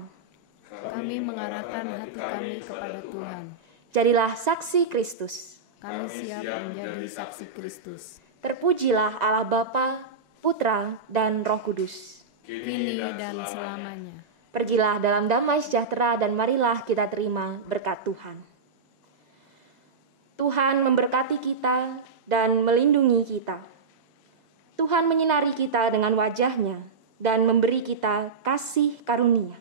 Kami mengarahkan hati kami kepada Tuhan. Jadilah saksi Kristus. Kami siap menjadi saksi Kristus. Terpujilah Allah Bapa, Putra, dan Roh Kudus. Kini dan selamanya. Pergilah dalam damai sejahtera dan marilah kita terima berkat Tuhan. Tuhan memberkati kita dan melindungi kita. Tuhan menyinari kita dengan wajah-Nya dan memberi kita kasih karunia.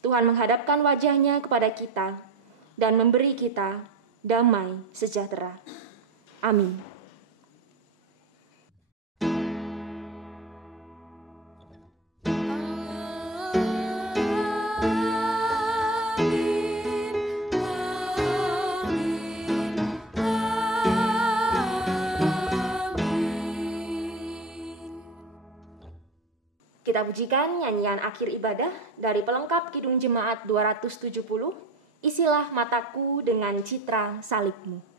Tuhan menghadapkan wajah-Nya kepada kita dan memberi kita damai sejahtera. Amin. Kita pujikan nyanyian akhir ibadah dari pelengkap Kidung Jemaat 270, Isilah Mataku dengan Citra Salib-Mu.